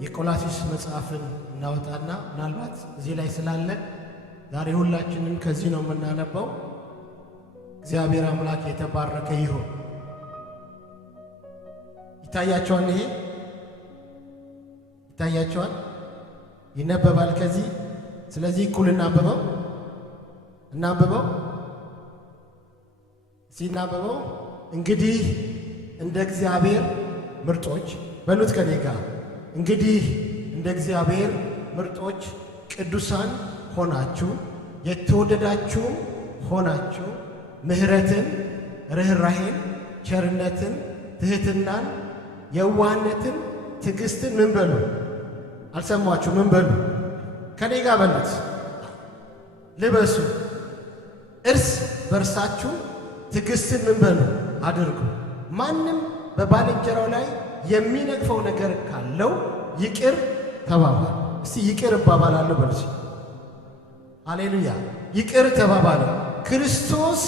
የቆላስይስ መጽሐፍን እናወጣና ምናልባት እዚህ ላይ ስላለ ዛሬ ሁላችንም ከዚህ ነው የምናነበው። እግዚአብሔር አምላክ የተባረከ ይሁን። ይታያቸዋል፣ ይሄ ይታያቸዋል፣ ይነበባል ከዚህ። ስለዚህ እኩል እናንብበው ሲናበበው እንግዲህ እንደ እግዚአብሔር ምርጦች በሉት ከኔ ጋር እንግዲህ እንደ እግዚአብሔር ምርጦች ቅዱሳን ሆናችሁ የተወደዳችሁ ሆናችሁ ምሕረትን፣ ርኅራኄን፣ ቸርነትን፣ ትሕትናን፣ የዋህነትን፣ ትዕግስትን ምን በሉ? አልሰማችሁ? ምን በሉ? ከኔ ጋር በሉት። ልበሱ። እርስ በርሳችሁ ትዕግስትን ምን በሉ? አድርጉ። ማንም በባልንጀራው ላይ የሚነቅፈው ነገር ካለው ይቅር ተባባሉ። እስቲ ይቅር እባባላለሁ በሉ። ሃሌሉያ! ይቅር ተባባሉ። ክርስቶስ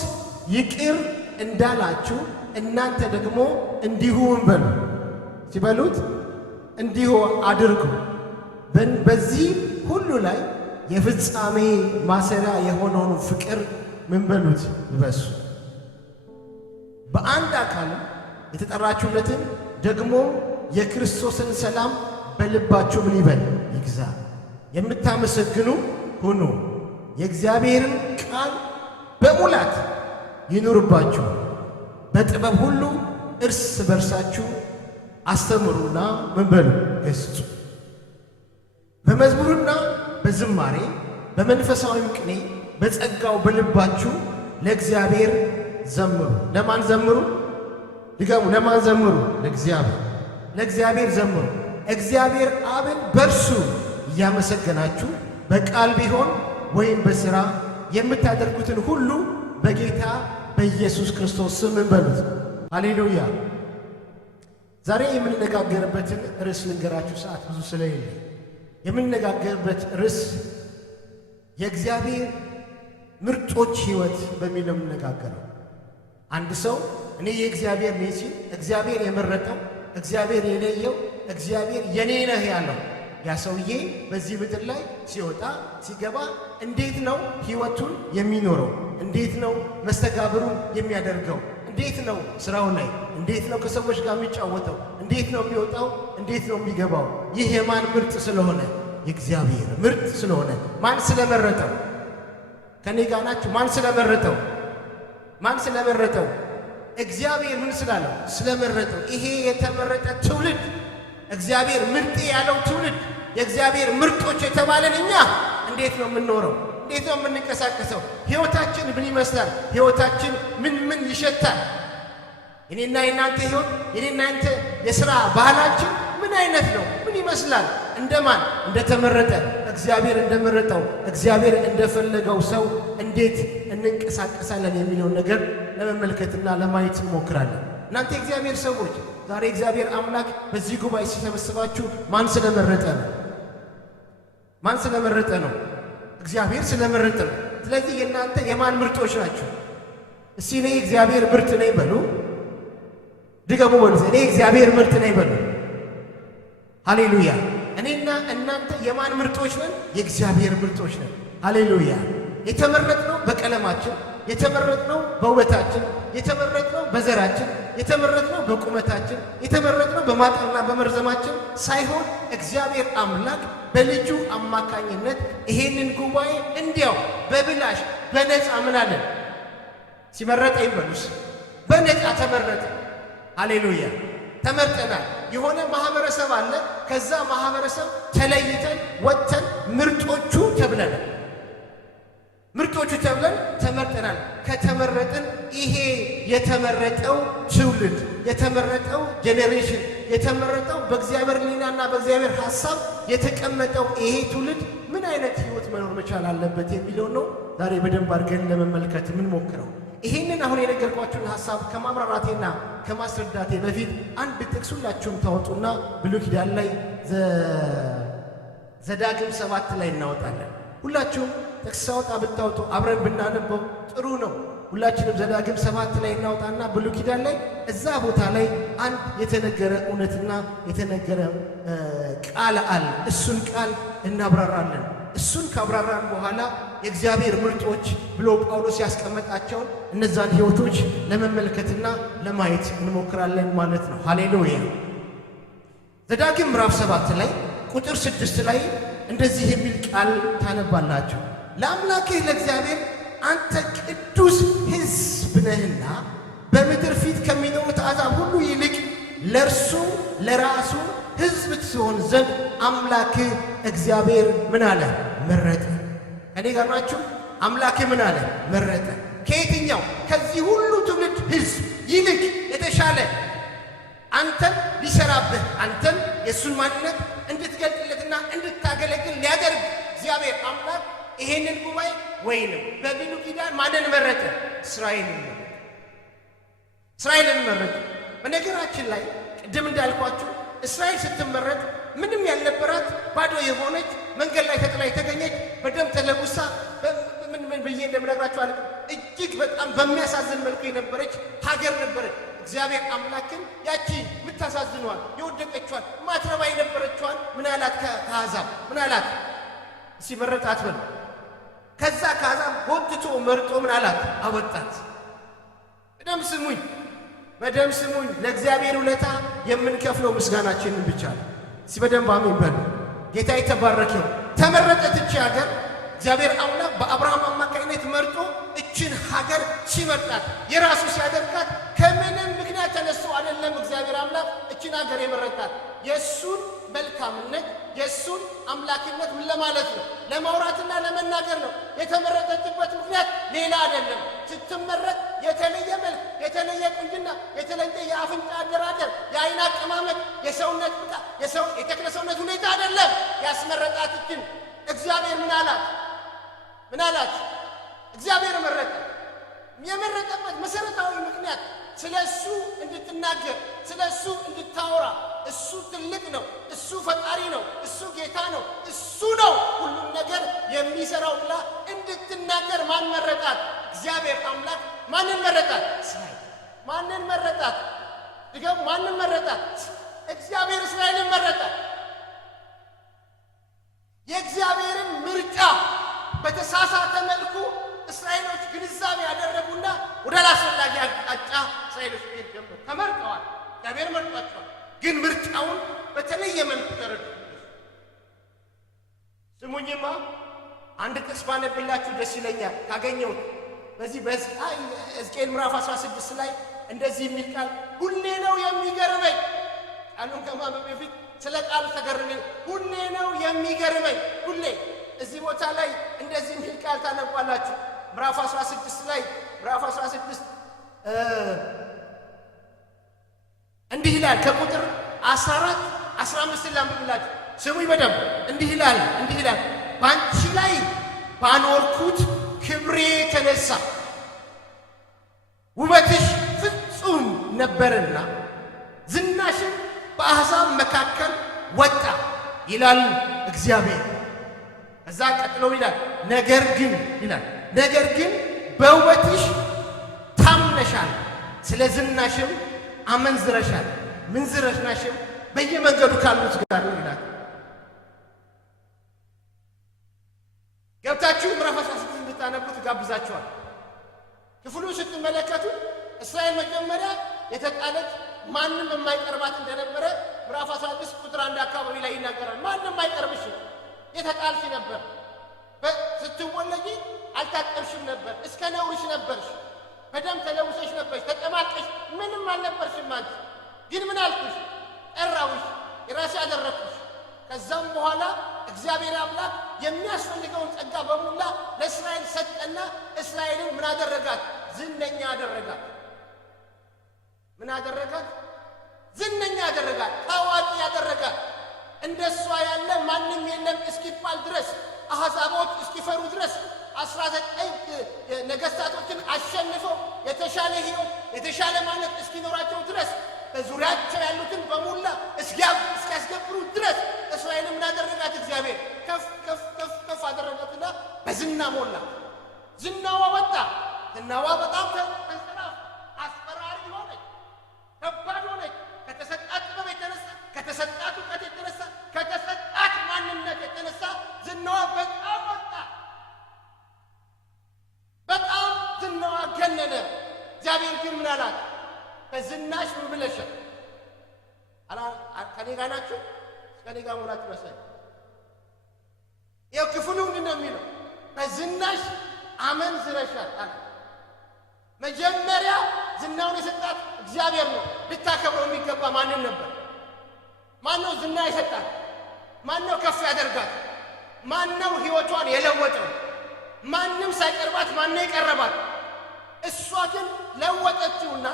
ይቅር እንዳላችሁ እናንተ ደግሞ እንዲሁ ምን በሉ? ሲበሉት እንዲሁ አድርጉ። በዚህ ሁሉ ላይ የፍጻሜ ማሰሪያ የሆነውን ፍቅር ምን በሉት? ልበሱ። በአንድ አካል የተጠራችሁለትን ደግሞ የክርስቶስን ሰላም በልባችሁ ምን ይበል? ይግዛ። የምታመሰግኑ ሁኑ። የእግዚአብሔርን ቃል በሙላት ይኑርባችሁ። በጥበብ ሁሉ እርስ በርሳችሁ አስተምሩና ምን በሉ? ገስጹ። በመዝሙርና በዝማሬ በመንፈሳዊም ቅኔ በጸጋው በልባችሁ ለእግዚአብሔር ዘምሩ። ለማን ዘምሩ? ድገሙ። ለማን ዘምሩ? ለእግዚአብሔር ዘምሩ። እግዚአብሔር አብን በርሱ እያመሰገናችሁ በቃል ቢሆን ወይም በሥራ የምታደርጉትን ሁሉ በጌታ በኢየሱስ ክርስቶስ ስም በሉት። ሃሌሉያ! ዛሬ የምንነጋገርበትን ርዕስ ልንገራችሁ፣ ሰዓት ብዙ ስለሌለ። የምንነጋገርበት ርዕስ የእግዚአብሔር ምርጦች ሕይወት በሚል ነው የምንነጋገረው። አንድ ሰው እኔ የእግዚአብሔር ነኝ ሲል እግዚአብሔር የመረጠው፣ እግዚአብሔር የለየው፣ እግዚአብሔር የኔ ነህ ያለው ያ ሰውዬ በዚህ ምድር ላይ ሲወጣ ሲገባ እንዴት ነው ሕይወቱን የሚኖረው? እንዴት ነው መስተጋብሩን የሚያደርገው? እንዴት ነው ስራው ላይ? እንዴት ነው ከሰዎች ጋር የሚጫወተው? እንዴት ነው የሚወጣው? እንዴት ነው የሚገባው? ይህ የማን ምርጥ ስለሆነ? የእግዚአብሔር ምርጥ ስለሆነ። ማን ስለመረጠው? ከኔ ጋር ናችሁ? ማን ስለመረጠው? ማን ስለመረጠው? እግዚአብሔር ምን ስላለው? ስለመረጠው። ይሄ የተመረጠ ትውልድ፣ እግዚአብሔር ምርጥ ያለው ትውልድ፣ የእግዚአብሔር ምርጦች የተባለን እኛ እንዴት ነው የምንኖረው? እንዴት ነው የምንንቀሳቀሰው? ሕይወታችን ምን ይመስላል? ሕይወታችን ምን ይሸታል? የኔና የናንተ ሕይወት፣ የኔና የናንተ የሥራ ባህላችን ምን አይነት ነው? ምን ይመስላል? እንደማን እንደተመረጠ፣ እግዚአብሔር እንደመረጠው፣ እግዚአብሔር እንደፈለገው ሰው እንዴት እንንቀሳቀሳለን የሚለውን ነገር ለመመልከትና ለማየት እንሞክራለን። እናንተ የእግዚአብሔር ሰዎች ዛሬ እግዚአብሔር አምላክ በዚህ ጉባኤ ሲሰበስባችሁ ማን ስለመረጠ ነው? ማን ስለመረጠ ነው? እግዚአብሔር ስለመረጠ ነው። ስለዚህ የእናንተ የማን ምርጦች ናችሁ? እስቲ እኔ እግዚአብሔር ምርጥ ነኝ በሉ። ድገሙ በሉ። እኔ እግዚአብሔር ምርጥ ነኝ በሉ። ሃሌሉያ! እኔና እናንተ የማን ምርጦች ነን? የእግዚአብሔር ምርጦች ነን። ሃሌሉያ! የተመረጥነው በቀለማችን፣ የተመረጥነው በውበታችን፣ የተመረጥነው በዘራችን፣ የተመረጥነው በቁመታችን፣ የተመረጥነው በማጠርና በመርዘማችን ሳይሆን እግዚአብሔር አምላክ በልጁ አማካኝነት ይሄንን ጉባኤ እንዲያው በብላሽ በነፃ ምን አለን? ሲመረጠኝ በሉስ። በነፃ ተመረጠ። ሃሌሉያ! ተመርጠናል። የሆነ ማህበረሰብ አለ። ከዛ ማህበረሰብ ተለይተን ወጥተን ምርጦቹ ተብለናል። ምርጦቹ ተብለን ተመርጠናል። ከተመረጥን ይሄ የተመረጠው ትውልድ፣ የተመረጠው ጄኔሬሽን፣ የተመረጠው በእግዚአብሔር ሕሊናና በእግዚአብሔር ሐሳብ የተቀመጠው ይሄ ትውልድ ምን አይነት ሕይወት መኖር መቻል አለበት የሚለው ነው ዛሬ በደንብ አድርገን ለመመልከት የምንሞክረው። ይህንን አሁን የነገርኳችሁን ሐሳብ ከማብራራቴና ከማስረዳቴ በፊት አንድ ጥቅስ ሁላችሁም ታወጡና ብሉይ ኪዳን ላይ ዘዳግም 7 ላይ እናወጣለን። ሁላችሁም ጥቅስ ሳወጣ ብታወጡ አብረን ብናነበው ጥሩ ነው። ሁላችንም ዘዳግም 7 ላይ እናውጣና ብሉይ ኪዳን ላይ እዛ ቦታ ላይ አንድ የተነገረ እውነትና የተነገረ ቃል አለ። እሱን ቃል እናብራራለን። እሱን ካብራራን በኋላ የእግዚአብሔር ምርጦች ብሎ ጳውሎስ ያስቀመጣቸውን እነዛን ሕይወቶች ለመመልከትና ለማየት እንሞክራለን ማለት ነው። ሃሌሉያ። ዘዳግም ምዕራፍ 7 ላይ ቁጥር 6 ላይ እንደዚህ የሚል ቃል ታነባላችሁ። ለአምላክህ ለእግዚአብሔር አንተ ቅዱስ ሕዝብ ነህና በምድር ፊት ከሚኖሩት አሕዛብ ሁሉ ይልቅ ለእርሱ ለራሱ ሕዝብ ትሆን ዘንድ አምላክህ እግዚአብሔር ምን አለ? መረጠ። እኔ ጋር ናችሁ? አምላክህ ምን አለ? መረጠ። ከየትኛው? ከዚህ ሁሉ ትውልድ ሕዝብ ይልቅ የተሻለ አንተን ሊሰራብህ አንተን የእሱን ማንነት እንድትገልጥለትና እንድታገለግል ሊያደርግ እግዚአብሔር አምላክ ይሄንን ጉባኤ ወይንም በብሉይ ኪዳን ማንን መረጠ? እስራኤልን መረጠ። እስራኤልን መረጠ። በነገራችን ላይ ቅድም እንዳልኳችሁ እስራኤል ስትመረጥ ምንም ያልነበራት ባዶ የሆነች መንገድ ላይ ተጥላ የተገኘች በደም ተለውሳ ምን ብዬ እንደምነግራችሁ አለ እጅግ በጣም በሚያሳዝን መልኩ የነበረች ሀገር ነበረች። እግዚአብሔር አምላክን ያቺ የምታሳዝነዋል የወደቀችዋል ማትረባ የነበረችዋል ምን አላት? ከአሕዛብ ምን አላት? ሲመረጣት በል ከዛ ከአሕዛብ ጎትቶ መርጦ ምን አላት? አወጣት። በደም ስሙኝ። ለእግዚአብሔር ውለታ የምንከፍለው ምስጋናችንን ብቻ ነው። በደንብ አሜን በሉ። ጌታ የተባረከ። ተመረጠች እቺ ሀገር። እግዚአብሔር አምላክ በአብርሃም አማካኝነት መርጦ እችን ሀገር ሲመርጣት የራሱ ሲያደርጋት ከምንም ምክንያት ተነስቶ አይደለም። እግዚአብሔር አምላክ እችን ሀገር የመረጣት የእሱን መልካምነት የእሱን አምላክነት ምን ለማለት ነው? ለማውራትና ለመናገር ነው። የተመረጠችበት ምክንያት ሌላ አይደለም። ስትመረጥ የተለየ መልክ፣ የተለየ ቁንጅና፣ የተለየ የአፍንጫ አደራደር፣ የአይን አቀማመጥ፣ የሰውነት ብቃት፣ የተክለ ሰውነት ሁኔታ አይደለም ያስመረጣት እችን እግዚአብሔር ምን አላት? እግዚአብሔር መረጠ። የመረጠበት መሰረታዊ ምክንያት ስለ እሱ እንድትናገር፣ ስለ እሱ እንድታወራ፣ እሱ ትልቅ ነው፣ እሱ ፈጣሪ ነው፣ እሱ ጌታ ነው፣ እሱ ነው ሁሉም ነገር የሚሰራው ብላ እንድትናገር ማን መረጣት? እግዚአብሔር አምላክ ማንን መረጣት? ማንን መረጣት? ድገሙ። ማንን መረጣት? እግዚአብሔር እስራኤልን መረጣት። የእግዚአብሔርን ምርጫ በተሳሳተ መልኩ እስራኤሎች ግንዛቤ ያደረጉና ወደ አላስፈላጊ አቅጣጫ እስራኤሎች ሄድ ጀመሩ። ተመርጠዋል፣ እግዚአብሔር መርጧቸዋል። ግን ምርጫውን በተለየ መልኩ ተረዱ። ስሙኝማ አንድ ጥቅስ ባነብላችሁ ደስ ይለኛል ካገኘሁት። በዚህ ሕዝቅኤል ምዕራፍ 16 ላይ እንደዚህ የሚል ቃል ሁሌ ነው የሚገርመኝ። ቃሉን ከማንበብ በፊት ስለ ቃሉ ተገርሜ ሁሌ ነው የሚገርመኝ። ሁሌ እዚህ ቦታ ላይ እንደዚህ የሚል ቃል ታነባላችሁ። ምዕራፍ 16 ላይ ምዕራፍ 16 እንዲህ ይላል። ከቁጥር 14 15 ላንብብላችሁ። ስሙኝ በደንብ። እንዲህ ይላል በአንቺ ላይ ባኖርኩት ክብሬ ተነሳ፣ ውበትሽ ፍጹም ነበርና ዝናሽን በአሕዛብ መካከል ወጣ ይላል እግዚአብሔር። እዛ ቀጥሎ ይላል ነገር ግን በውበትሽ ታምነሻል፣ ስለ ዝናሽም አመንዝረሻል፣ ምንዝረሽናሽም በየመንገዱ ካሉት ጋር ይላል። ገብታችሁ ምዕራፍ 16 እንድታነቡት ጋብዛችኋል። ክፍሉን ስትመለከቱ እስራኤል መጀመሪያ የተጣለች ማንም የማይቀርባት እንደነበረ ምዕራፍ 16 ቁጥር 1 አካባቢ ላይ ይናገራል። ማንም የማይቀርብሽ የተጣልሽ ነበር። ስትወለጂ አልታጠብሽም ነበር፣ እስከ ነውርሽ ነበርሽ፣ በደም ተለውሰሽ ነበርሽ፣ ተጨማቀሽ ምንም አልነበርሽም አንቺ። ግን ምን አልኩሽ? ጠራሁሽ፣ የራሴ አደረግኩሽ። ከዛም በኋላ እግዚአብሔር አምላክ የሚያስፈልገውን ጸጋ በሙላ ለእስራኤል ሰጠና እስራኤልን ምን አደረጋት? ዝነኛ አደረጋት። ምን አደረጋት? ዝነኛ አደረጋት፣ ታዋቂ አደረጋት። እንደሷ ያለ ማንም የለም እስኪባል ድረስ አሕዛቦች እስኪፈሩ ድረስ 19 ነገሥታቶችን አሸንፈው የተሻለ ሕይወት የተሻለ ማነት እስኪኖራቸው ድረስ በዙሪያቸው ያሉትን በሙላ እስኪያስገብሩ ድረስ እስራኤልን ምን አደረጋት? እግዚአብሔር ከፍ አደረጋትና በዝና ሞላ። ዝናዋ ወጣ፣ ዝናዋ በጣም ተንሰራ አስፈራሪ ሆነች፣ ከባድ ሆነች። ከተሰጣት ጥበብ የተነሳ ከተሰጣት እውቀት የተነሳ ከተሰጣት ማንነት የተነሳ ዝናዋ በጣም ወጣ። በጣም ዝናዋ ገነነ። እግዚአብሔር ግን ምን አላት? ከዝናሽ ምን ብለሻል? ከኔ ጋር ናችሁ? ከኔ ጋር ሆናችሁ መሰለኝ። ይኸው ክፍሉ ምንድን ነው የሚለው? በዝናሽ አመንዝረሻል አለ። መጀመሪያ ዝናውን የሰጣት እግዚአብሔር ነው። ልታከብረው የሚገባ ማንን ነበር? ማን ነው ዝና የሰጣት? ማን ነው ከፍ ያደርጋት? ማን ነው ሕይወቷን የለወጠው? ማንም ሳይቀርባት ማን ነው የቀረባት? እሷ ግን ለወጠችውና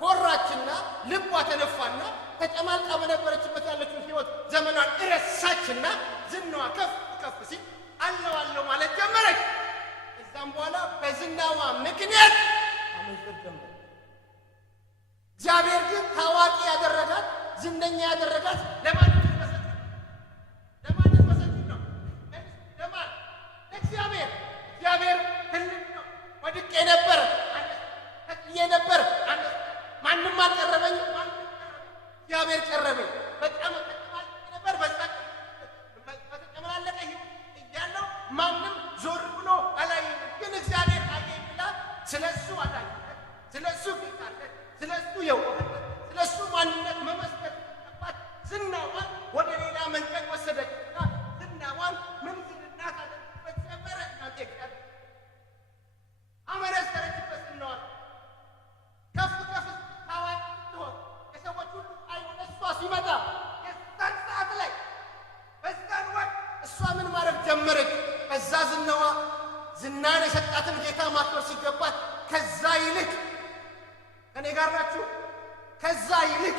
ኮራችና ልቧ ተነፋና ተጨማልቃ በነበረችበት ያለችውን ሕይወት ዘመኗን እረሳችና ዝናዋ ከፍ ከፍ ሲል አለው ማለት ጀመረች። እዛም በኋላ በዝናዋ ምክንያት አመንዝር ጀመረች። እግዚአብሔር ግን ታዋቂ ያደረጋት ዝነኛ ያደረጋት ለማን ነው? ለእግዚአብሔር። እግዚአብሔር ትልቅ ነው። ወድቄ ነበር፣ ተጥዬ ነበር፣ ማንም አልቀረበኝ። እግዚአብሔር ቀረበኝ። በጣም ነበር በተጨማለቀ ሕይወት እያለሁ ማንም ዞር ብሎ አላየኝም። ግን እግዚአብሔር አየኝ ብላ ስለሱ አዳኝነት፣ ስለሱ ጌታነት፣ ስለሱ የዋህነት፣ ስለሱ ማንነት መመስከር ሲገባት ዝናዋን ወደ ሌላ መንገድ ወሰደችና ዝናዋን ምንዝርና ታደርግበት ጀመረ። እናቴ እግዚአብሔር አመነዘረችበት። ዝናዋን ከፍ ከፍ ታዋቂ ስትሆን የሰዎች ሁሉ አይ ወደ እሷ ሲመጣ የዛን ሰዓት ላይ በዛን ወቅት እሷ ምን ማድረግ ጀመረች? በዛ ዝናዋ ዝናን የሰጣትን ጌታ ማክበር ሲገባት ከዛ ይልቅ ከኔ ጋር ናችሁ? ከዛ ይልቅ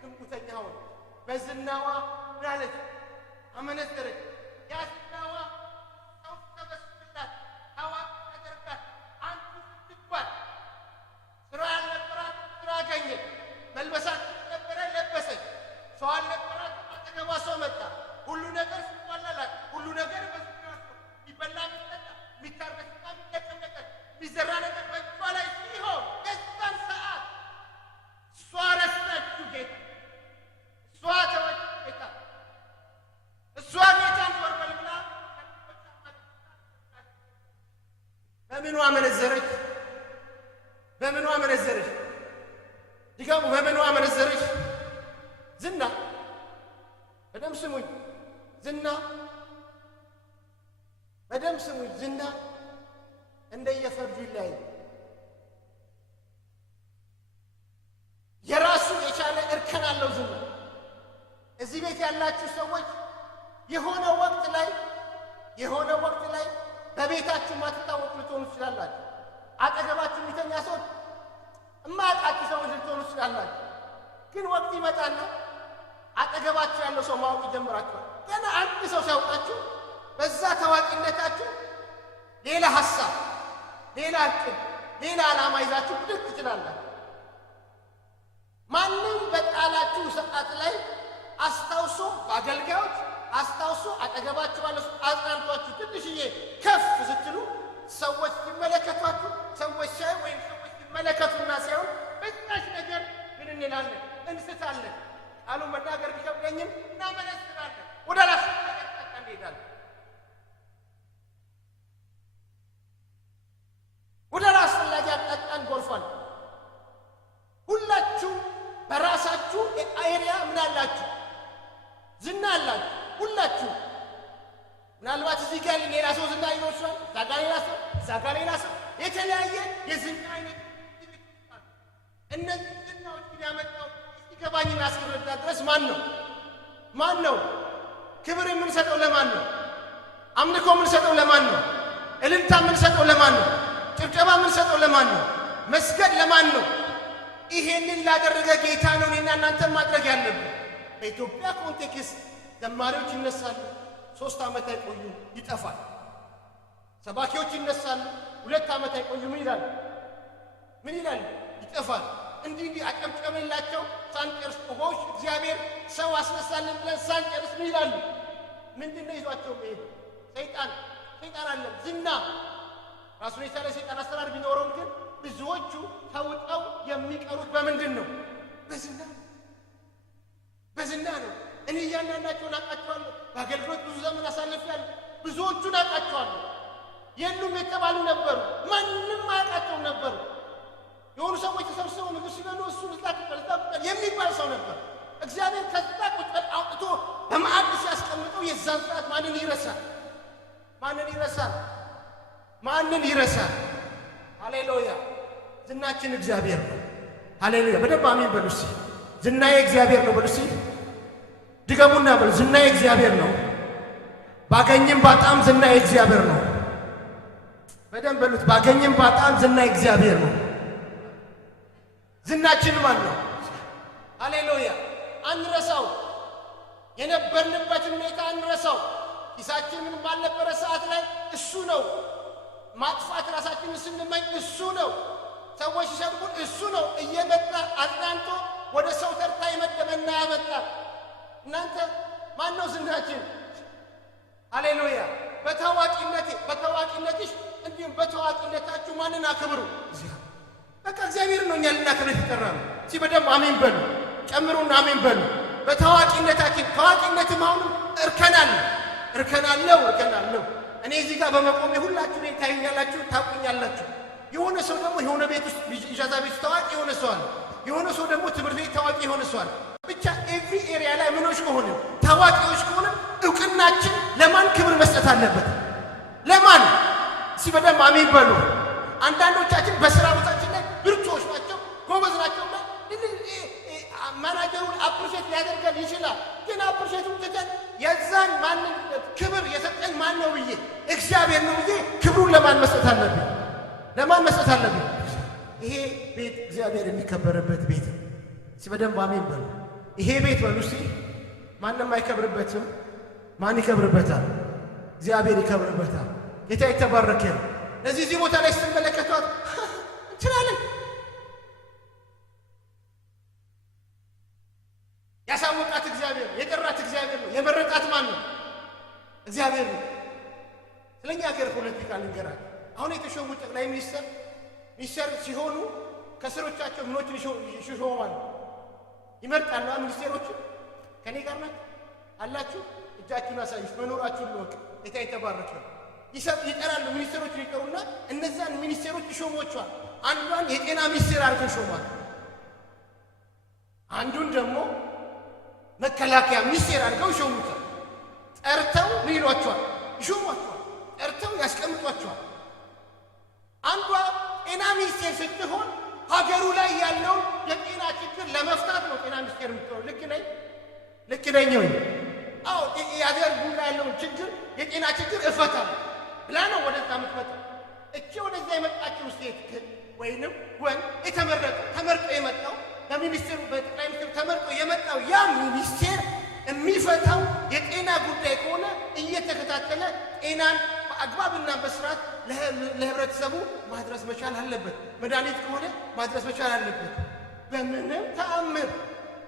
ዝሙተኛ ሆነች። በዝናዋ ምናለች? አመነዘረች። ያ ዝናዋ ሰው ተበስብላት ታዋቂ ተደርጋት አንቱ ስትባል ስራ ያልነበራት ስራ አገኘች። መልበሳት ነበረ ለበሰች። ሰው አልነበራት አጠገቧ ሰው መጣ። ሁሉ ነገር ሲሟላላት፣ ሁሉ ነገር በዝና የሚበላ የሚጠጣ የሚታረስ የሚለቀም የሚዘራ ነገር በእጇ ላይ ሲሆን የዛን ሰዓት እሷ ረሳችው ጌታ። እሷ ተወች ጌታ። እሷ ጌታን ዞር በል ብላ በምኑ አመነዘረች? በምኑ አመነዘረች? ድገሙ። በምኑ አመነዘረች? ዝና። በደም ስሙኝ። ዝና በደም ስሙኝ። ዝና እንደየፈርጁ ይለያይ። የራሱ የቻለ እርከን አለው ዝና። እዚህ ቤት ያላችሁ ሰዎች የሆነ ወቅት ላይ በቤታችሁ ማትታወቁ ልትሆኑ ትችላላችሁ። አጠገባችሁ የሚተኛ ሰው እማያውቃችሁ ሰዎች ልትሆኑ ትችላላችሁ። ግን ወቅት ይመጣና አጠገባችሁ ያለው ሰው ማወቅ ይጀምራችኋል። ገና አንድ ሰው ሲያውቃችሁ በዛ ታዋቂነታችሁ ሌላ ሐሳብ፣ ሌላ እቅድ፣ ሌላ ዓላማ ይዛችሁ ብድግ ትችላላችሁ። ማንም በጣላችሁ ሰዓት ላይ አስታውሶ በአገልጋዮች አስታውሶ አጠገባችሁ ባለ ሰው አጽናንቷችሁ ትንሽዬ ከፍ ስትሉ ሰዎች ሲመለከቷችሁ፣ ሰዎች ሲያዩ ወይም ሰዎች ሲመለከቱና ሲያዩን በዛች ነገር ምን እንላለን? እንስታለን። ቃሉን መናገር ቢከብደኝም እናመነዝራለን። ወደ ራስ ነገር እንሄዳለን። ወደ ራስ ፈላጊ አቅጣጫ እንጎርፋለን። ሁላችሁ በራሳችሁ ኤሪያ ምን አላችሁ? ዝና አላችሁ። ሁላችሁ ምናልባት እዚህ ጋር ሌላ ሰው ዝና ሊኖር ይችላል። እዛ ጋር ሌላ ሰው፣ እዛ ጋር ሌላ ሰው፣ የተለያየ የዝና አይነት። እነዚህ ዝናዎች ግን ያመጣው እስኪገባኝና እስክረዳ ድረስ ማን ነው? ክብር የምንሰጠው ለማን ነው? አምልኮ የምንሰጠው ለማን ነው? እልልታ የምንሰጠው ለማን ነው? ጭብጨባ የምንሰጠው ለማን ነው? መስገድ ለማን ነው? ይሄንን ላደረገ ጌታ ነው እኔና እናንተ ማድረግ ያለብን። በኢትዮጵያ ኮንቴክስት ዘማሪዎች ይነሳሉ፣ 3 ዓመት አይቆዩ ይጠፋል። ሰባኪዎች ይነሳሉ፣ 2 ዓመት አይቆዩ ምን ይላሉ? ይጠፋል። እንዲህ አጨብጨበላቸው ሳንጨርስ ቆቦች እግዚአብሔር ሰው አስነሳልን ብለን ሳንጨርስ ምን ይላሉ? ምንድነው ይዟቸው መሄድ? ሰይጣን አለ። ዝና ራሱን የቻለ ሰይጣን አሰራር ቢኖረውም ግን ብዙዎቹ ተውጠው የሚቀሩት በምንድን ነው? በዝና ነው። እኔ እያንዳንዳቸውን አውቃቸዋለሁ። በአገልግሎት ብዙ ዘመን አሳልፌያለሁ። ብዙዎቹን አውቃቸዋለሁ። የሉም የተባሉ ነበሩ። ማንም አያውቃቸውም ነበሩ። የሆኑ ሰዎች ተሰብስበው ምግብ ሲበሉ እሱን እዛ ቁጭ የሚባል ሰው ነበር። እግዚአብሔር ከዛ ቁጭ አውጥቶ በማዕድ ሲያስቀምጠው የዛን ሰዓት ማንን ይረሳል? ሃሌሉያ! ዝናችን እግዚአብሔር ነው። ሃሌሉያ! በደንብ አሜን በሉ እስኪ። ዝናዬ እግዚአብሔር ነው በሉ እስኪ። ድገሙና በሉ። ዝናዬ እግዚአብሔር ነው። ባገኝም ባጣም ዝናዬ እግዚአብሔር ነው። በደንብ በሉት። ባገኝም ባጣም ዝናዬ እግዚአብሔር ነው። ዝናችን ማን ነው? ሃሌሉያ! አንረሳው። የነበርንበትን ሁኔታ አንረሳው። ኪሳችን ምንም ባልነበረ ሰዓት ላይ እሱ ነው። ማጥፋት ራሳችንን ስንመኝ እሱ ነው። ሰዎች ሲሰድቡን እሱ ነው እየመጣ አጽናንቶ ወደ ሰው ተርታ የመደበና ያመጣል። እናንተ ማን ነው ዝናችን? ሃሌሉያ! በታዋቂነትሽ እንዲሁም በታዋቂነታችሁ ማንን አክብሩ? በቃ እግዚአብሔር ነው እኛ ልናከብር የተጠራነው። እስኪ በደንብ አሜን በሉ። ጨምሩና አሜን በሉ። በታዋቂነታችን ታዋቂነትም አሁንም እርከን አለው። እኔ እዚህ ጋር በመቆሜ ሁላችሁ እኔን ታዩኛላችሁ፣ ታውቁኛላችሁ። የሆነ ሰው ደግሞ የሆነ ቤት ውስጥ ኢጃዛ ቤት ታዋቂ የሆነ ሰው አለ። የሆነ ሰው ደግሞ ትምህርት ቤት ታዋቂ የሆነ ሰው አለ። ብቻ ኤቭሪ ኤሪያ ላይ ምኖች ከሆነ ታዋቂዎች ከሆነ እውቅናችን ለማን ክብር መስጠት አለበት? ለማን? እስኪ በደንብ አሜን በሉ። አንዳንዶቻችን በስራ ቦታችን ላይ ብርቶች ናቸው፣ ጎበዝ ናቸው። ማናጀሩን አፕሪሼት ሊያደርገን ይችላል። ግን አፕሪሼቱን ትተን የዛን ማንን ክብር የሰጠኝ ማን ነው ብዬ እግዚአብሔር ነው ብዬ ክብሩን ለማን መስጠት አለብኝ? ይሄ ቤት እግዚአብሔር የሚከበርበት ቤት ነው። እስኪ በደንብ አሜን በሉ። ይሄ ቤት በሉ እስኪ። ማንም አይከብርበትም። ማን ይከብርበታል? እግዚአብሔር ይከብርበታል። ጌታ የተባረከ ነው። ለዚህ እዚህ ቦታ ላይ ስትመለከቷት እንችላለን። ያሳወቃት እግዚአብሔር፣ የጠራት እግዚአብሔር ነው። የመረጣት ማን ነው? እግዚአብሔር ነው። ስለኛ ሀገር ፖለቲካ ልንገራል። አሁን የተሾሙ ጠቅላይ ሚኒስትር ሲሆኑ ከስሮቻቸው ምኖችን ይሾማሉ፣ ይመርጣሉ። ሚኒስቴሮችን ከኔ ጋር ናት አላችሁ? እጃችሁን አሳዩሽ፣ መኖራችሁን ልወቅ። ጌታ የተባረከ ነው። ይጠራሉ። ሚኒስቴሮችን ይጠሩና እነዛን ሚኒስቴሮች ይሾሟቸዋል። አንዷን የጤና ሚኒስቴር አድርገው ይሾማል። አንዱን ደግሞ መከላከያ ሚኒስቴር አድርገው ይሾሙታል። ጠርተው ምን ይሏቸዋል? ይሾሟቸዋል። ጠርተው ያስቀምጧቸዋል። አንዷ ጤና ሚኒስቴር ስትሆን ሀገሩ ላይ ያለውን የጤና ችግር ለመፍታት ነው ጤና ሚኒስቴር የምትሆነው። ልክ ነኝ ወይ? አዎ፣ የሀገሩ ላይ ያለውን ችግር የጤና ችግር እፈታለሁ ብላ ነው ወደዛ የምትመጣው። እቺ ወደዛ የመጣችው ሴት ግን ወይንም ወንድ ተመርጦ የመጣው በሚኒስቴሩ በጠቅላይ ሚኒስትሩ ተመርጦ የመጣው ያ ሚኒስቴር የሚፈታው የጤና ጉዳይ ከሆነ እየተከታተለ ጤናን በአግባብና በስርዓት ለህብረተሰቡ ማድረስ መቻል አለበት። መድኃኒት ከሆነ ማድረስ መቻል አለበት። በምንም ተአምር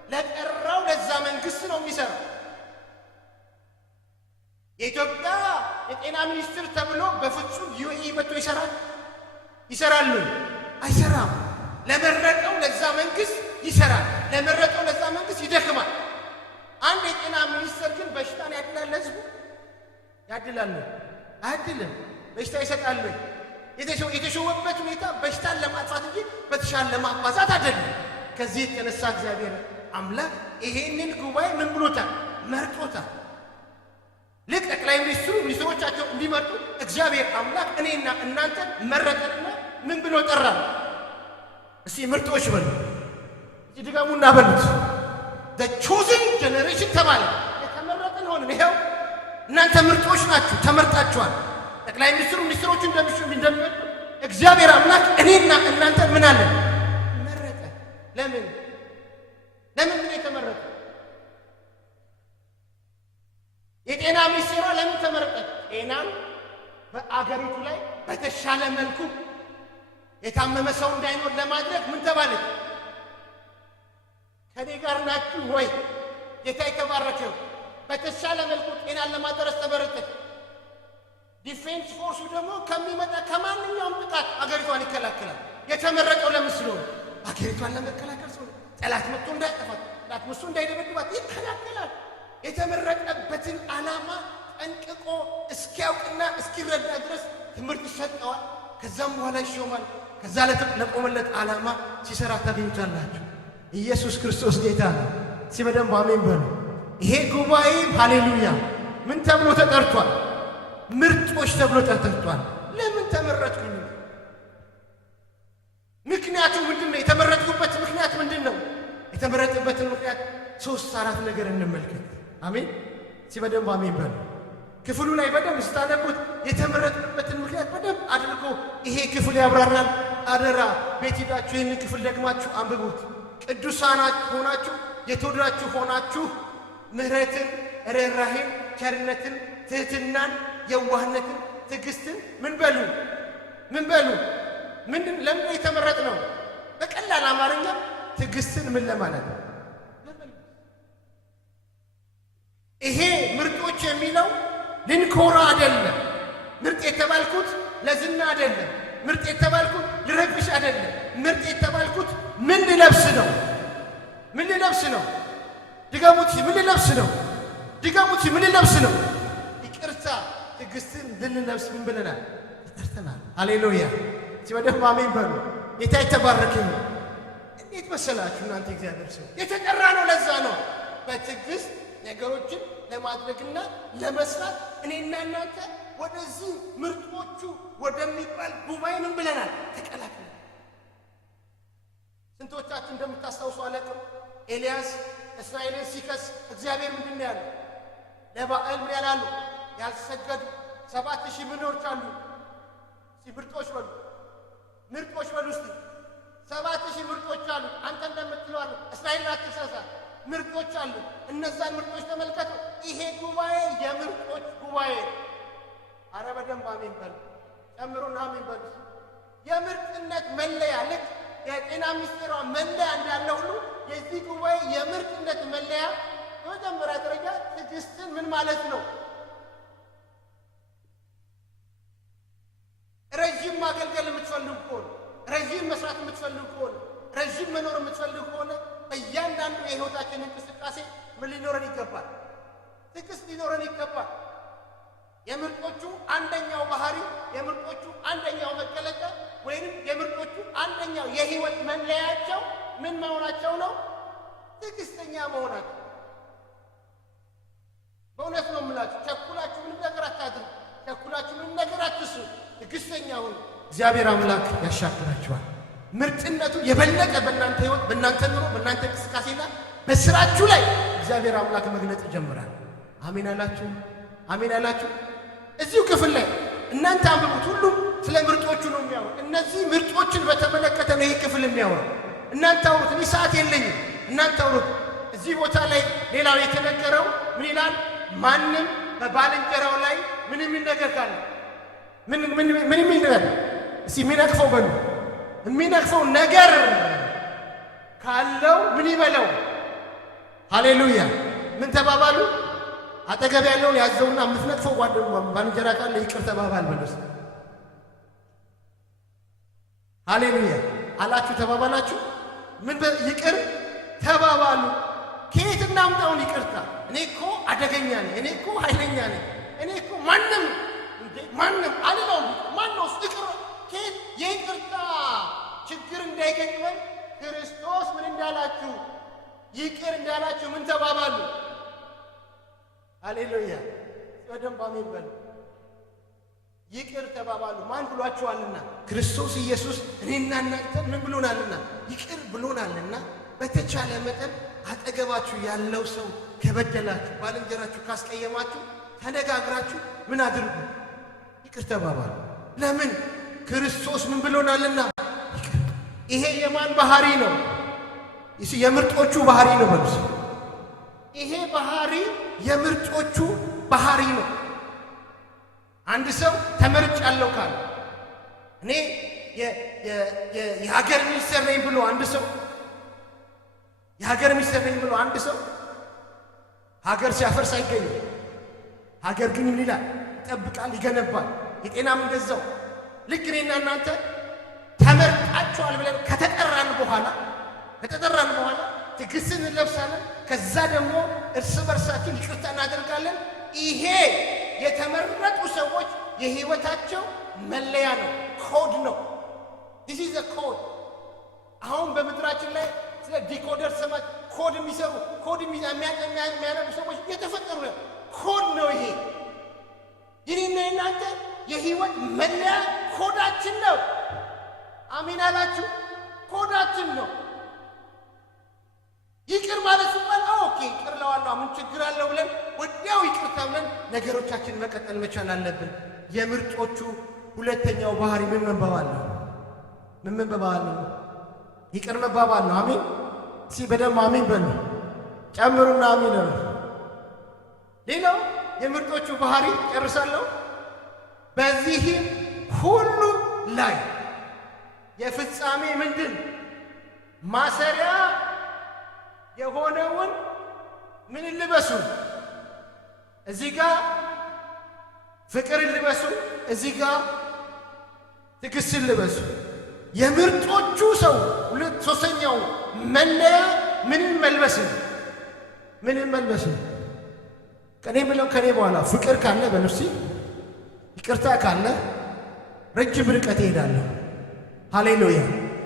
ለጠራው ለዛ መንግስት ነው የሚሰራው። የኢትዮጵያ የጤና ሚኒስትር ተብሎ በፍጹም ዩኤኢ መጥቶ ይሰራሉ? አይሰራም። ለመረጠው ለዛ መንግስት ይሰራል። ለመረጠው ለዛ መንግስት ይደክማል። አንድ የጤና ሚኒስትር ግን በሽታን ያድላል። ለህዝቡ ያድላል? አያድልም። በሽታ ይሰጣል። የተሾመበት ሁኔታ በሽታን ለማጥፋት እንጂ በተሻለ ለማባዛት አይደለም። ከዚህ የተነሳ እግዚአብሔር አምላክ ይሄንን ጉባኤ ምን ብሎታል? መርጦታል። ልክ ጠቅላይ ሚኒስትሩ ሚኒስትሮቻቸው እንዲመርጡ እግዚአብሔር አምላክ እኔና እናንተ መረጠንና ምን ብሎ ጠራል? እስቲ ምርጦች በሉ። ድገሙና በሉት። the chosen generation ተባለ። የተመረጥን ሆነን ይሄው እናንተ ምርጦች ናችሁ፣ ተመርጣችኋል። ጠቅላይ ሚኒስትሩ ሚኒስትሮቹ እንደሚመጡ እግዚአብሔር አምላክ እኔና እናንተ ምን አለን? መረጠ። ለምን ምን የተመረጠ? የጤና ሚኒስቴሯ ለምን ተመረጠች? ጤናን በአገሪቱ ላይ በተሻለ መልኩ የታመመ ሰው እንዳይኖር ለማድረግ ምን ተባለች? ከኔ ጋር ናችሁ ወይ? ጌታ የተባረከው። በተሻለ መልኩ ጤናን ለማድረስ ተመረጠች። ዲፌንስ ፎርሱ ደግሞ ከሚመጣ ከማንኛውም ጥቃት አገሪቷን ይከላከላል። የተመረጠው ለምስሉ አገሪቷን ለመከላከል ሰው ጠላት መጥቶ እንዳይጠፋት፣ ጠላት መጥቶ እንዳይደበድባት ይከላከላል። የተመረጠበትን ዓላማ ጠንቅቆ እስኪያውቅና እስኪረዳ ድረስ ትምህርት ይሰጠዋል። ከዛም በኋላ ይሾማል። ከዛ ለቆመለት ዓላማ ሲሰራ ታገኙታላችሁ። ኢየሱስ ክርስቶስ ጌታ ነው። በደንብ አሜን በሉ። ይሄ ጉባኤ ሃሌሉያ ምን ተብሎ ተጠርቷል? ምርጦች ተብሎ ተጠርቷል። ለምን ተመረጥኩኝ? ምክንያቱ ምንድነው? የተመረጥኩበት ምክንያት ምንድነው? የተመረጥበትን ምክንያት 3-4 ነገር እንመልከት። አሜን በደንብ አሜን በሉ። ክፍሉ ላይ በደንብ ስታነቡት የተመረጥንበትን ምክንያት በደንብ አድርጎ ይሄ ክፍል ያብራራል። አደራ ቤት ሄዳችሁ ይህንን ክፍል ደግማችሁ አንብቡት። ቅዱሳን ሆናችሁ የተወደዳችሁ ሆናችሁ ምሕረትን፣ ርኅራኄን፣ ቸርነትን፣ ትሕትናን፣ የዋህነትን፣ ትዕግስትን ምን በሉ ለምን የተመረጥ ነው? በቀላል አማርኛ ትዕግስትን ምን ለማለት ነው? ይሄ ምርጦች የሚለው ልንኮራ አይደለም። ምርጥ የተባልኩት ለዝና አይደለም። ምርጥ የተባልኩት ልረብሽ አይደለም። ምርጥ የተባልኩት ምን ልለብስ ነው? ድገሙት። ምን ልለብስ ነው? ይቅርታ፣ ትዕግስትን ልንለብስ ምን ብለናል? ተጠርተናል። ሃሌሉያ በደንብ አሜን በሉ። ጌታ የተባረከ ነው። እንዴት መሰላችሁ እናንተ እግዚአብሔር ሰው የተጠራ ነው። ለዛ ነው በትዕግስት ነገሮችን ለማድረግና ለመስራት እኔና እናንተ ወደዚህ ምርጦቹ ወደሚባል ጉባኤ ምን ብለናል? ተቀላቅለናል። ስንቶቻችን እንደምታስታውሱ አለቅም ኤልያስ እስራኤልን ሲከስ እግዚአብሔር ምንድን ያለው? ለባዕል ምን ያላሉ? ያልሰገዱ 7,000 ምኖች አሉ። ምርጦች በሉ እስቲ 7,000 ምርጦች አሉ። አንተ እንደምትለው አሉ እስራኤልን አትሳሳት። ምርጦች አሉ። እነዛን ምርጦች ተመልከቱ። ይሄ ጉባኤ የምርጦች ጉባኤ። አረ በደንብ አሜን በሉ። ጨምሩና አሜን በሉ። የምርጥነት መለያ ልክ የጤና ሚኒስቴሯ መለያ እንዳለ ሁሉ የዚህ ጉባኤ የምርጥነት መለያ በመጀመሪያ ደረጃ ትዕግስትን ምን ማለት ነው? ረዥም ማገልገል የምትፈልጉ ከሆነ፣ ረዥም መስራት የምትፈልጉ ከሆነ፣ ረዥም መኖር የምትፈልጉ ከሆነ በእያንዳንዱ የሕይወታችን እንቅስቃሴ ምን ሊኖረን ይገባል? ትዕግስት ሊኖረን ይገባል። የምርጦቹ አንደኛው ባህሪ፣ የምርጦቹ አንደኛው መገለጫ ወይንም የምርጦቹ አንደኛው የሕይወት መለያቸው ምን መሆናቸው ነው? ትዕግስተኛ መሆናቸው። በእውነት ነው የምላችሁ። ቸኩላችሁ ምንም ነገር አታድርጉ። ቸኩላችሁ ምንም ነገር አትስሩ። ትዕግስተኛ ሁኑ። እግዚአብሔር አምላክ ያሻግራችኋል። ምርጥነቱ የበለጠ በእናንተ ሕይወት፣ በእናንተ ኑሮ፣ በእናንተ እንቅስቃሴና በስራችሁ ላይ እግዚአብሔር አምላክ መግለጽ ይጀምራል። አሜን አላችሁ? አሜን አላችሁ? እዚሁ ክፍል ላይ እናንተ አንብቡት። ሁሉም ስለ ምርጦቹ ነው የሚያወራው። እነዚህ ምርጦችን በተመለከተ ነው ይህ ክፍል የሚያወራው። እናንተ አውሩት፣ እኔ ሰዓት የለኝም። እናንተ አውሩት። እዚህ ቦታ ላይ ሌላው የተነገረው ምን ይላል? ማንም በባልንጀራው ላይ ምን የሚል ነገር ካለ ምን የሚል ነገር እስቲ የሚነቅፈው በሉ። የሚነቅፈው ነገር ካለው ምን ይበለው? ሃሌሉያ። ምን ተባባሉ? አጠገብ ያለውን ያዘውና የምትነቅፈው ባልንጀራ ካለ ይቅር ተባባል በሉስ። ሃሌሉያ አላችሁ፣ ተባባላችሁ። ምን ይቅር ተባባሉ። ከየት እናምጣውን ይቅርታ? እኔ እኮ አደገኛ ነኝ፣ እኔ እኮ ኃይለኛ ነኝ፣ እኔ እኮ ማንም አልለው ማነው ይቅር? ከየት የይቅርታ ችግር እንዳይገጥመን ክርስቶስ ምን እንዳላችሁ ይቅር እንዳላችሁ ምን ተባባሉ? ሃሌሉያ በደንብ አሜን በሉ። ይቅር ተባባሉ። ማን ብሏችኋልና? ክርስቶስ ኢየሱስ እኔና እናንተ ምን ብሎናልና? ይቅር ብሎናልና። በተቻለ መጠን አጠገባችሁ ያለው ሰው ከበደላችሁ፣ ባልንጀራችሁ ካስቀየማችሁ ተነጋግራችሁ ምን አድርጉ? ይቅር ተባባሉ። ለምን? ክርስቶስ ምን ብሎናልና? ይቅር። ይሄ የማን ባህሪ ነው? የምርጦቹ ባህሪ ነው በሉስ። ይሄ ባህሪ የምርጦቹ ባህሪ ነው። አንድ ሰው ተመርጫለሁ ካለ፣ እኔ የሀገር ሚኒስትር ነኝ ብሎ አንድ ሰው የሀገር ሚኒስትር ነኝ ብሎ አንድ ሰው ሀገር ሲያፈርስ አይገኝም። ሀገር ግን ምን ይላል? ይጠብቃል፣ ይገነባል። የጤናም እንደዛው። ልክ እኔና እናንተ ተመርጣችኋል ብለን ከተጠራን በኋላ ትዕግስትን እንለብሳለን። ከዛ ደግሞ እርስ በርሳችን ይቅርታ እናደርጋለን። ይሄ የተመረጡ ሰዎች የህይወታቸው መለያ ነው፣ ኮድ ነው። this is a code። አሁን በምድራችን ላይ ስለ ዲኮደር ሰማች ኮድ የሚሰሩ ኮድ የሚያነቡ ሰዎች የተፈጠሩ ነው። ኮድ ነው ይሄ። የኔና የናንተ የህይወት መለያ ኮዳችን ነው። አሜን አላችሁ? ኮዳችን ነው። ይቅር ማለት ሲባል ኦኬ ይቅር ለዋለሁ ምን ችግር አለው ብለን ወዲያው ይቅርታ ብለን ነገሮቻችን መቀጠል መቻል አለብን። የምርጦቹ ሁለተኛው ባህሪ ምን መባባል ነው? ይቅር መባባል ነው። አሜን። በደንብ አሜን በሉ። ጨምሩና አሜን ነው። ሌላው የምርጦቹ ባህሪ ጨርሳለሁ። በዚህም ሁሉ ላይ የፍጻሜ ምንድን ማሰሪያ የሆነውን ምን ልበሱ? እዚህ ጋር ፍቅር ልበሱ፣ እዚህ ጋር ትዕግስት ልበሱ። የምርጦቹ ሰው ሶስተኛው መለያ ምንን መልበስ ነው? ከኔ ብለው ከኔ በኋላ ፍቅር ካለ በነፍሲ ይቅርታ ካለ ረጅም ርቀት ይሄዳለሁ። ሃሌሉያ።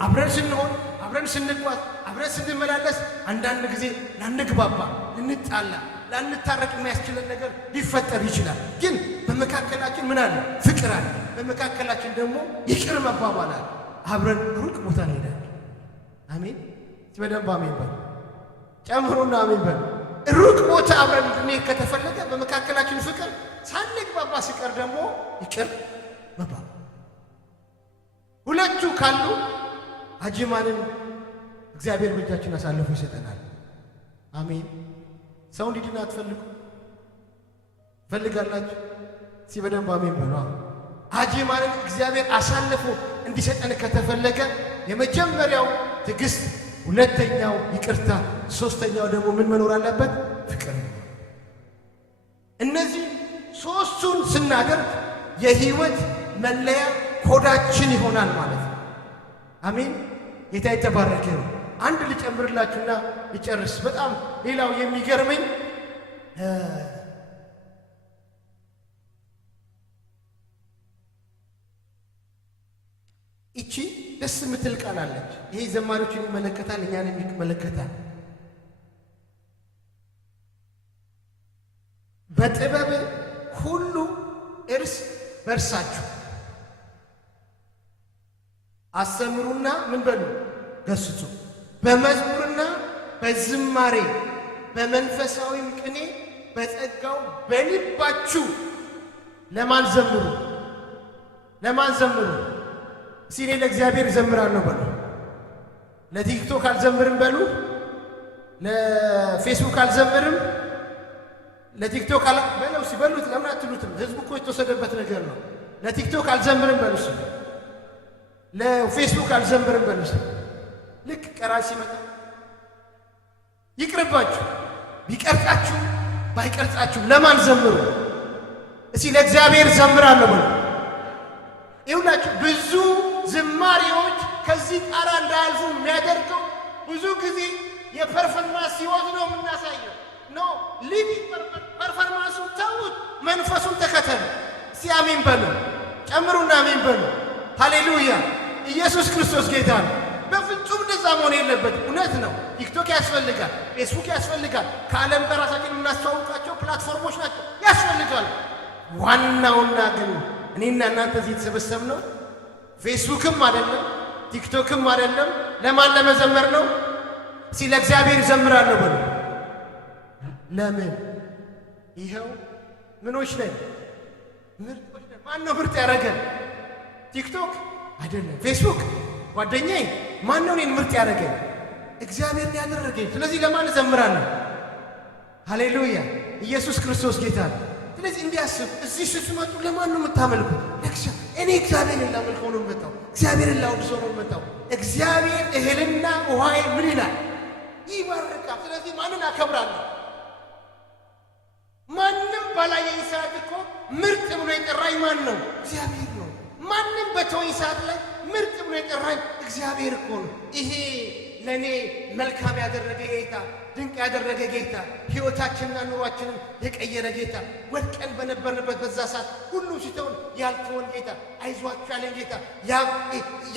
አብረን ስንሆን አብረን ስንጓዝ አብረን ስንመላለስ አንዳንድ ጊዜ ላንግባባ፣ ልንጣላ፣ ላንታረቅ የሚያስችለን ነገር ሊፈጠር ይችላል። ግን በመካከላችን ምን አለ? ፍቅር አለ። በመካከላችን ደግሞ ይቅር መባባል አለ። አብረን ሩቅ ቦታ እንሄዳለን። አሜን። በደንብ አሜን በል። ጨምሩና አሜን በል። ሩቅ ቦታ አብረን እንድንሄድ ከተፈለገ በመካከላችን ፍቅር፣ ሳንግባባ ሲቀር ደግሞ ይቅር መባባል። ሁለቱ ካሉ አጅማንን እግዚአብሔር በእጃችን አሳልፎ ይሰጠናል። አሜን። ሰው እንዲድን አትፈልጉ? ፈልጋላችሁ? በደንብ አሜን በሉ። አጅማንን እግዚአብሔር አሳልፎ እንዲሰጠን ከተፈለገ የመጀመሪያው ትዕግስት፣ ሁለተኛው ይቅርታ፣ ሶስተኛው ደግሞ ምን መኖር አለበት? ፍቅር። እነዚህ ሶስቱን ስናደርግ የህይወት መለያ ኮዳችን ይሆናል ማለት ነው። አሜን። ጌታ የተባረከ ነው። አንድ ልጨምርላችሁና ልጨርስ። በጣም ሌላው የሚገርመኝ እቺ ደስ የምትል ቃል አለች። ይሄ ዘማሪዎችን ይመለከታል፣ እኛንም ይመለከታል። በጥበብ ሁሉ እርስ በርሳችሁ አስተምሩና ምን በሉ ገስጹ፣ በመዝሙርና በዝማሬ በመንፈሳዊም ቅኔ በጸጋው በልባችሁ ለማን ዘምሩ? እኔ ለእግዚአብሔር እዘምራለሁ በሉ። ለቲክቶክ አልዘምርም በሉ። ለፌስቡክ አልዘምርም። ለቲክቶክ በለው ሲበሉት ለምን አትሉትም? ህዝቡ እኮ የተወሰደበት ነገር ነው። ለቲክቶክ አልዘምርም በሉ። ለፌስቡክ አልዘምርም በሉ። ልክ ቀራጭ ሲመጣ ይቅርባችሁ። ቢቀርጻችሁ ባይቀርጻችሁ ለማን ዘምሩ? ለእግዚአብሔር ዘምራለሁ በሉ። ይሁላችሁ። ብዙ ዝማሬዎች ከዚህ ጣራ እንዳያልፉ የሚያደርገው ብዙ ጊዜ የፐርፎርማንስ ህይወት ነው የምናሳየው። ሊቪ ፐርፎርማንሱን ተዉት፣ መንፈሱን ተከተሉ። አሜን በሉ። ጨምሩና አሜን በሉ። ሃሌሉያ። ኢየሱስ ክርስቶስ ጌታ ነው። በፍጹም እንደዛ መሆን የለበትም። እውነት ነው። ቲክቶክ ያስፈልጋል፣ ፌስቡክ ያስፈልጋል። ከዓለም ጋር ራሳችን የምናስተዋውቃቸው ፕላትፎርሞች ናቸው፣ ያስፈልጋል። ዋናውና ግን እኔና እናንተ እዚህ የተሰበሰብነው ፌስቡክም አይደለም ቲክቶክም አይደለም። ለማን ለመዘመር ነው? ለእግዚአብሔር ይዘምራለሁ በሉ። ለምን? ይኸው ምኖች ነን? ምርጦች ነን። ማን ነው ምርጥ ያደረገን? ቲክቶክ አይደለም፣ ፌስቡክ ጓደኛዬ። ማን ነው እኔን ምርጥ ያደረገኝ? እግዚአብሔር ያደረገኝ። ስለዚህ ለማን እዘምራለሁ? ሃሌሉያ። ኢየሱስ ክርስቶስ ጌታ ነው። ስለዚህ እንዲያስብ እዚህ ስትመጡ ለማን ነው የምታመልኩት? እኔ እግዚአብሔርን ላመልከው ነው የመጣው። እግዚአብሔርን ላወድሰው ነው የመጣው። እግዚአብሔር እህልና ውሃዬ ምን ይላል? ይባርካል። ስለዚህ ማንን አከብራለሁ? ማንም ባላየኝ ሰዓት እኮ ምርጥ ብሎ የጠራኝ ማን ነው? እግዚአብሔር ነው። ማንም በተወኝ ሰዓት ላይ ምርጥ ብሎ የጠራኝ እግዚአብሔር እኮ ነው። ይሄ ለእኔ መልካም ያደረገ ጌታ፣ ድንቅ ያደረገ ጌታ፣ ሕይወታችንና ኑሯችንን የቀየረ ጌታ፣ ወድቀን በነበርንበት በዛ ሰዓት ሁሉም ሲተውን ያልተወን ጌታ፣ አይዟችሁ ያለን ጌታ፣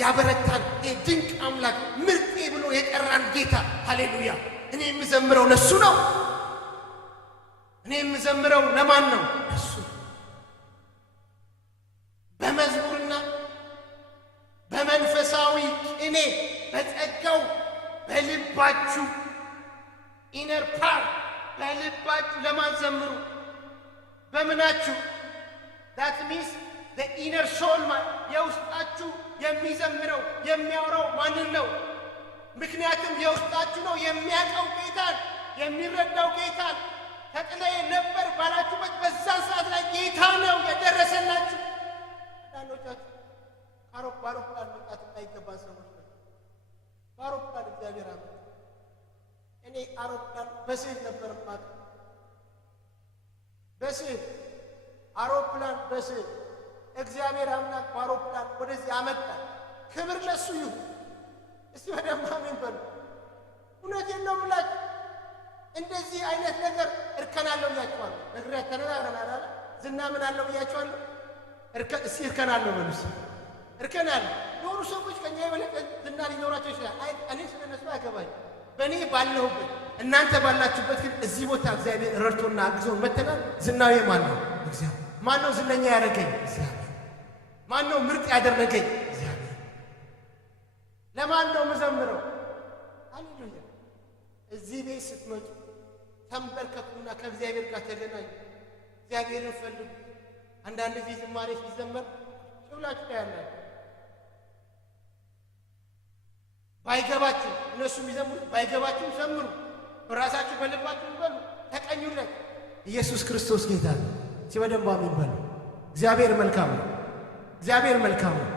ያበረታን ድንቅ አምላክ፣ ምርጤ ብሎ የጠራን ጌታ። ሃሌሉያ! እኔ የምዘምረው ለሱ ነው። እኔ የምዘምረው ለማን ነው? እሱ። በመዝሙርና በመንፈሳዊ ቅኔ በጸጋው በልባችሁ ኢነር ፓርት በልባችሁ ለማን ዘምሩ? በምናችሁ? that means the inner soul የውስጣችሁ የሚዘምረው የሚያወራው ማንን ነው? ምክንያቱም የውስጣችሁ ነው የሚያውቀው ጌታን፣ የሚረዳው ጌታን። ተጥለዬ ነበር ባላችሁበት በዛ ሰዓት ላይ ጌታ ነው የደረሰላችሁ። አንዳንዶቻችሁ አውሮፕላን መጣት አይገባ ሰዎች ነው። በአውሮፕላን እግዚአብሔር አመጣ። እኔ አውሮፕላን በስዕል ነበር ማለት በስዕል አውሮፕላን በስዕል እግዚአብሔር አምላክ በአውሮፕላን ወደዚህ አመጣ። ክብር ለሱ ይሁን። እስቲ ወደማ አሜን በሉ። እውነቴን ነው የምላችሁ። እንደዚህ አይነት ነገር እርከናለሁ ብያችኋለሁ። ነግሬያችሁ ተነጋግረናል አይደል? ዝና ምን አለው ብያችኋለሁ። እስቲ እርከናለሁ በሉስ። እርከናለሁ የሆኑ ሰዎች ከኛ የበለጠ ዝና ሊኖራቸው ይችላል። እኔ ስለነሱ አያገባኝ። በእኔ ባለሁበት እናንተ ባላችሁበት ግን እዚህ ቦታ እግዚአብሔር ረድቶና አግዞን መተናል። ዝናዊ ማን ነው? እግዚአብሔር። ማን ነው ዝነኛ ያደረገኝ? እግዚአብሔር። ማን ነው ምርጥ ያደረገኝ? እግዚአብሔር። ለማን ነው የምዘምረው? ሃሌሉያ! እዚህ ቤት ስትመጡ ተንበርከኩና ከእግዚአብሔር ጋር ተገናኙ። እግዚአብሔርን ፈልጉ። አንዳንድ ጊዜ ዝማሬ ሲዘመር ጭብላችሁ ያላችሁ ባይገባችሁ እነሱ የሚዘምሩ ባይገባችሁ ዘምሩ። በራሳችሁ በልባችሁ በሉ፣ ተቀኙለት። ኢየሱስ ክርስቶስ ጌታ ነው። በደንብ አሜን በሉ። እግዚአብሔር መልካም ነው። እግዚአብሔር መልካም ነው።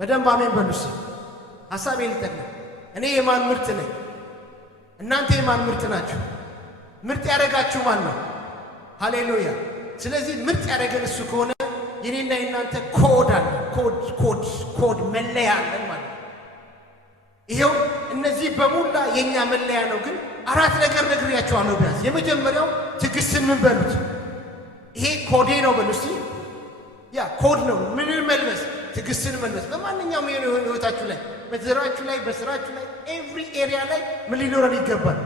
በደንብ አሜን በሉ። ሐሳቤን ልጠቅልል። እኔ የማን ምርጥ ነኝ? እናንተ የማን ምርጥ ናችሁ? ምርጥ ያደረጋችሁ ማን ነው? ሃሌሉያ! ስለዚህ ምርጥ ያደረገን እሱ ከሆነ የኔና የናንተ ኮድ አለ። ኮድ መለያ አለን ማለት ነው። ይሄው እነዚህ በሙላ የኛ መለያ ነው። ግን አራት ነገር ነግሬያችኋለሁ ቢያንስ። የመጀመሪያው ትዕግስትን ምን በሉት? ይሄ ኮዴ ነው በሉ እስቲ። ያ ኮድ ነው። ምንን መልበስ? ትዕግስትን መልበስ። በማንኛውም ህይወታችሁ ላይ፣ በዘራችሁ ላይ፣ በስራችሁ ላይ፣ ኤቭሪ ኤሪያ ላይ ምን ሊኖረን ይገባል?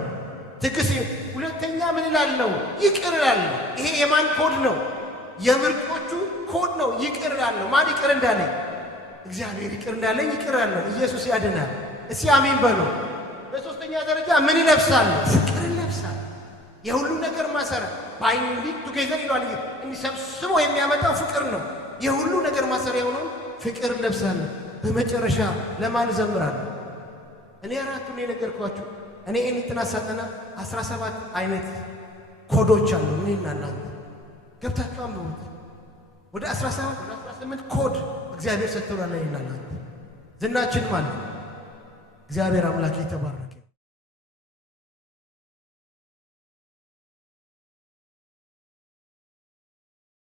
ትዕግስት። ሁለተኛ ምን እላለሁ? ይቅር እላለሁ። ይሄ የማን ኮድ ነው? የምርጦቹ ኮድ ነው። ይቅር እላለሁ። ማን ይቅር እንዳለኝ? እግዚአብሔር ይቅር እንዳለኝ ይቅር እላለሁ። ኢየሱስ ያድናል። እስቲ አሜን በሉ። በሶስተኛ ደረጃ ምን እለብሳለሁ? ፍቅር እለብሳለሁ። የሁሉ ነገር ማሰሪያ ባይንዲ ቱጌዘር ይሏል። እንዲህ ሰብስቦ የሚያመጣው ፍቅር ነው። የሁሉ ነገር ማሰሪያ የሆነው ፍቅር እለብሳለሁ። በመጨረሻ ለማን እዘምራለሁ? እኔ አራቱን የነገርኳችሁ እኔ እንትና ሳጠና 17 አይነት ኮዶች አሉ። እኔና እናንተ ገብታችሁ አንብቡት። ወደ 17 ወደ 18 ኮድ እግዚአብሔር ሰጥቶናል። እኔና እናንተ ዝናችን ማለት እግዚአብሔር አምላክ የተባረከ